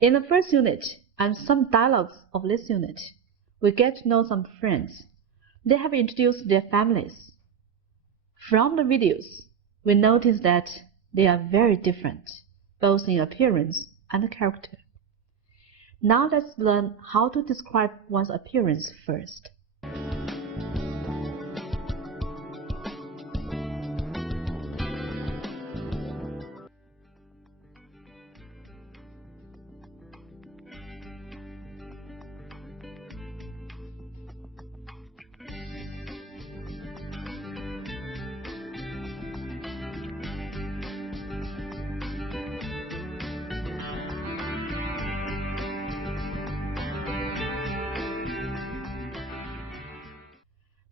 In the first unit and some dialogues of this unit, we get to know some friends. They have introduced their families. From the videos, we notice that they are very different, both in appearance and character. Now let's learn how to describe one's appearance first.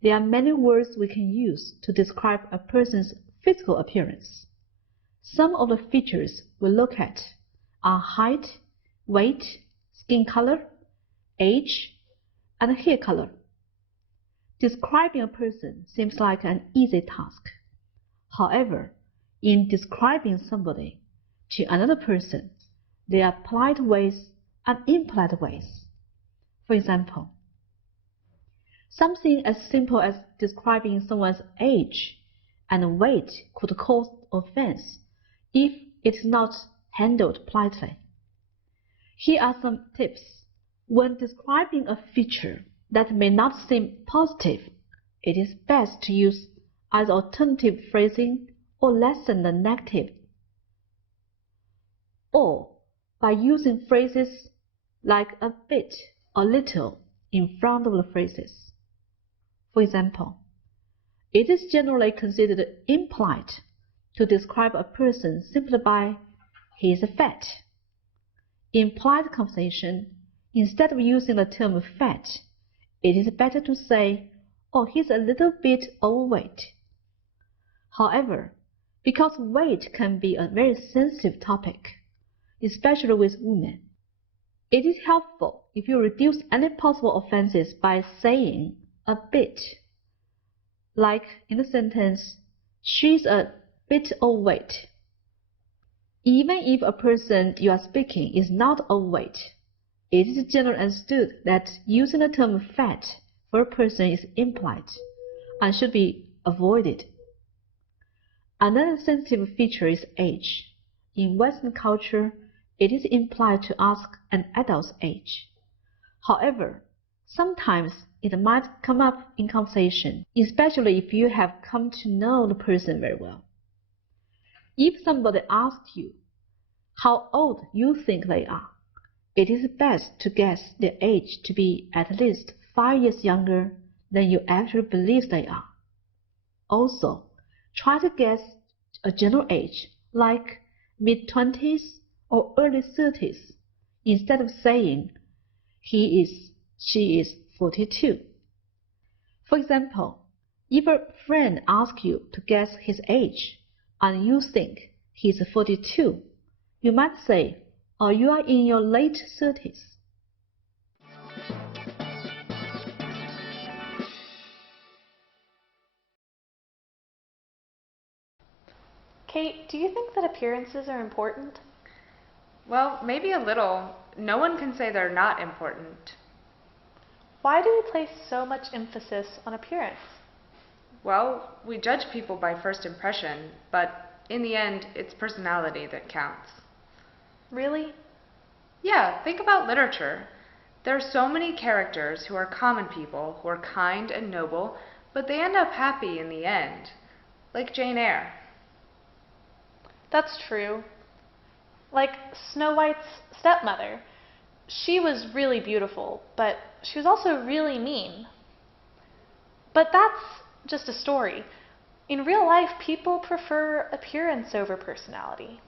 There are many words we can use to describe a person's physical appearance. Some of the features we look at are height, weight, skin color, age, and hair color. Describing a person seems like an easy task. However, in describing somebody to another person, there are polite ways and impolite ways. For example, something as simple as describing someone's age and weight could cause offense if it is not handled politely. Here are some tips. When describing a feature that may not seem positive, it is best to use either alternative phrasing or lessen the negative, or by using phrases like a bit or little in front of the phrases. For example, it is generally considered impolite to describe a person simply by "he is fat." In polite conversation, instead of using the term fat, it is better to say, "Oh, he's a little bit overweight." However, because weight can be a very sensitive topic, especially with women, it is helpful if you reduce any possible offenses by saying a bit. Like in the sentence, "She's a bit overweight." Even if a person you are speaking is not overweight, it is generally understood that using the term fat for a person is impolite and should be avoided. Another sensitive feature is age. In Western culture, it is impolite to ask an adult's age. However, sometimes it might come up in conversation, especially if you have come to know the person very well. If somebody asks you how old you think they are, it is best to guess their age to be at least 5 years younger than you actually believe they are. Also, try to guess a general age, like mid-20s or early 30s, instead of saying she is 42. For example, if a friend asks you to guess his age and you think he's 42, you might say, "Oh, you are in your late 30s." Kate, do you think that appearances are important? Well, maybe a little. No one can say they're not important. Why do we place so much emphasis on appearance? Well, we judge people by first impression, but in the end, it's personality that counts. Really? Yeah, think about literature. There are so many characters who are common people, who are kind and noble, but they end up happy in the end, like Jane Eyre. That's true. Like Snow White's stepmother. She was really beautiful, but she was also really mean. But that's just a story. In real life, people prefer appearance over personality.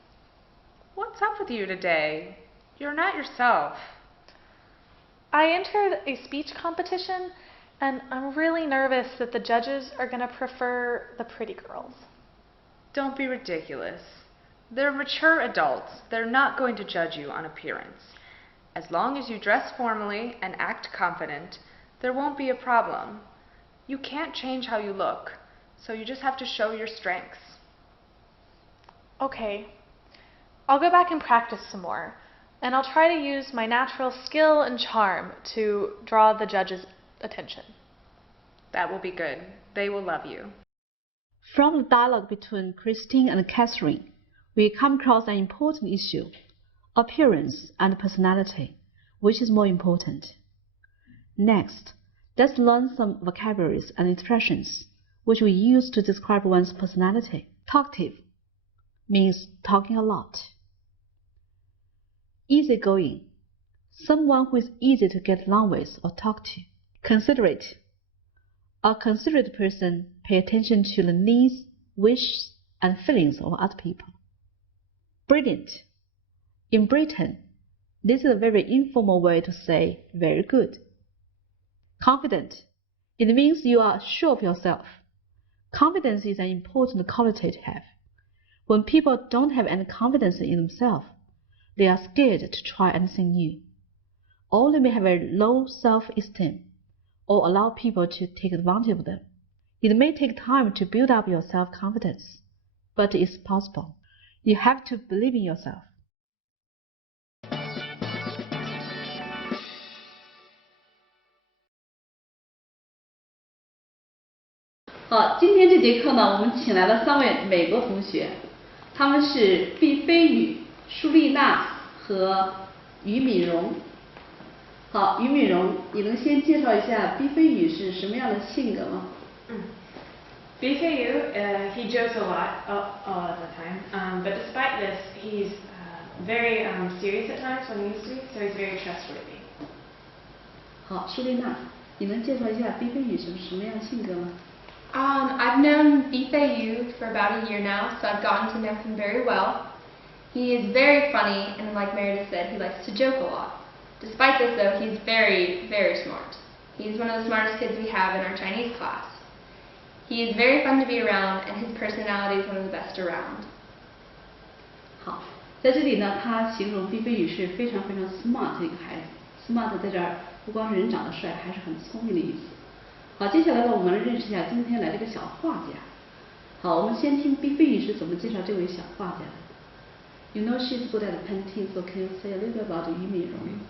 What's up with you today? You're not yourself. I entered a speech competition, and I'm really nervous that the judges are going to prefer the pretty girls. Don't be ridiculous. They're mature adults. They're not going to judge you on appearance. As long as you dress formally and act confident, there won't be a problem. You can't change how you look, so you just have to show your strengths. Okay, I'll go back and practice some more. And I'll try to use my natural skill and charm to draw the judge's attention. That will be good. They will love you. From the dialogue between Christine and Catherine, we come across an important issue: appearance and personality. Which is more important? Next, let's learn some vocabularies and expressions which we use to describe one's personality. Talkative means talking a lot. Easygoing, someone who is easy to get along with or talk to. Considerate, a considerate person pays attention to the needs, wishes, and feelings of other people. Brilliant, in Britain, this is a very informal way to say very good. Confident, it means you are sure of yourself. Confidence is an important quality to have. When people don't have any confidence in themselves, they are scared to try anything new, or they may have a low self-esteem, or allow people to take advantage of them. It may take time to build up your self-confidence, but it's possible. You have to believe in yourself. 好，今天这节课呢，我们请来了3位美国同学，他们是毕飞宇、舒丽娜和于敏荣。好，于敏荣，你能先介绍一下毕飞宇是什么样的性格吗BFU, he jokes a lot all of the time, but despite this, he's very serious at times when he needs to be, so he's very trustworthy. 好，舒丽娜，你能介绍一下毕飞宇是什么样的性格吗？ I've known BFU for about a year now, so I've gotten to know him very well. He is very funny, and like Meredith said, he likes to joke a lot. Despite this though, he's very, very smart. He's one of the smartest kids we have in our Chinese class. He is very fun to be around, and his personality is one of the best around. 好，在这里呢，他形容毕飞宇是非常非常 smart 的一个孩子。smart 在这儿不光是人长得帅，还是很聪明的意思。好，接下来呢，我们来认识一下今天来这个小画家。好，我们先听毕飞宇是怎么介绍这位小画家的。You know she's good at painting, so can you say a little bit about Yu Minrong?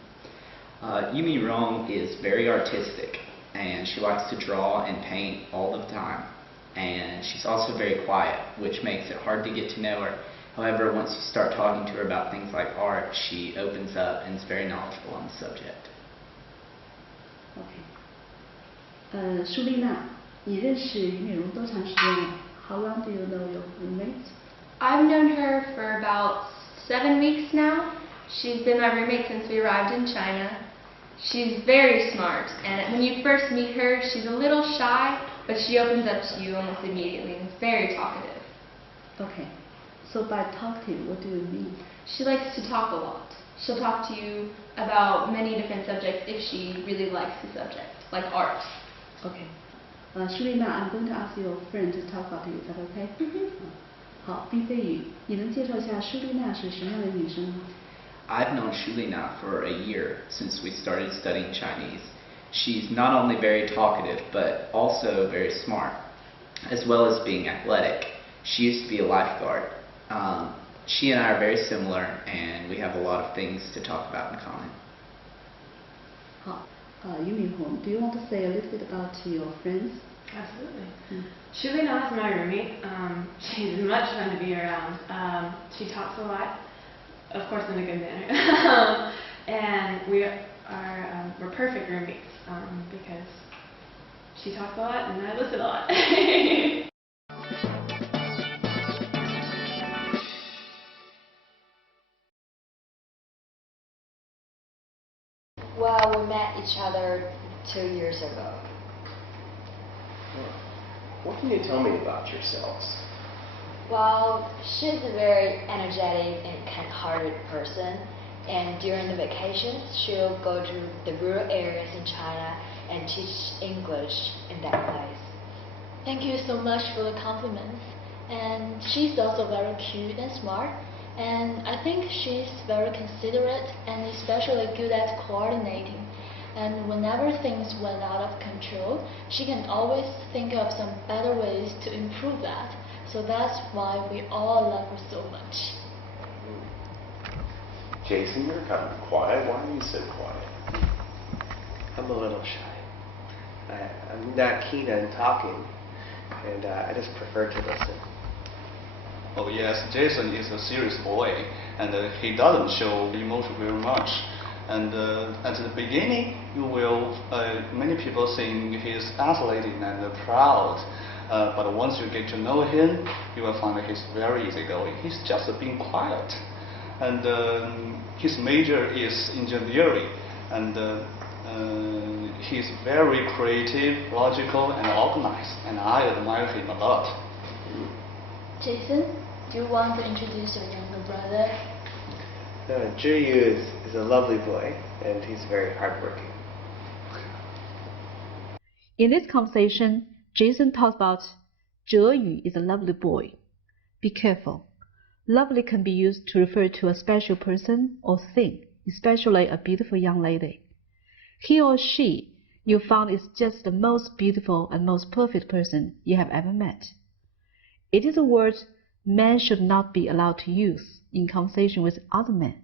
Yu Minrong is very artistic, and she likes to draw and paint all the time. And she's also very quiet, which makes it hard to get to know her. However, once you start talking to her about things like art, she opens up and is very knowledgeable on the subject. Okay. 舒丽娜，你认识于敏荣多长时间了 ？How long do you know your roommate? I've known her for about 7 weeks now. She's been my roommate since we arrived in China. She's very smart, and when you first meet her, she's a little shy, but she opens up to you almost immediately and is very talkative. Okay. So by talkative, what do you mean? She likes to talk a lot. She'll talk to you about many different subjects if she really likes the subject, like art. Okay. 舒丽娜 I'm going to ask your friend to talk about you. Is that okay? 好，毕飞宇，你能介绍一下舒丽娜是什么样的女生吗？ I've known Shulina for a year since we started studying Chinese. She's not only very talkative, but also very smart, as well as being athletic. She used to be a lifeguard. She and I are very similar, and we have a lot of things to talk about in common. 好，俞敏洪 do you want to say a little bit about your friends? Absolutely. Shulina is my roommate. She's much fun to be around. She talks a lot, of course in a good manner. And we're perfect roommates because she talks a lot and I listen a lot. Well, we met each other 2 years ago. What can you tell me about yourselves? Well, she's a very energetic and kind-hearted person, and during the vacations, she'll go to the rural areas in China and teach English in that place. Thank you so much for the compliments. And she's also very cute and smart, and I think she's very considerate and especially good at coordinating. And whenever things went out of control, she can always think of some better ways to improve that. So that's why we all love her so much. Jason, you're kind of quiet. Why are you so quiet? I'm a little shy. I'm not keen on talking, and I just prefer to listen. Oh yes, Jason is a serious boy, and he doesn't show emotion very much. And at the beginning, you will many people think he's athletic and proud. But once you get to know him, you will find that he's very easygoing. He's just being quiet. And his major is engineering, and he's very creative, logical, and organized, and I admire him a lot. Jason, do you want to introduce your younger brother? Zhiyu is a lovely boy, and he's very hardworking. In this conversation, Jason talks about Zheyu is a lovely boy. Be careful. Lovely can be used to refer to a special person or thing, especially a beautiful young lady. He or she you found is just the most beautiful and most perfect person you have ever met. It is a word men should not be allowed to use in conversation with other men.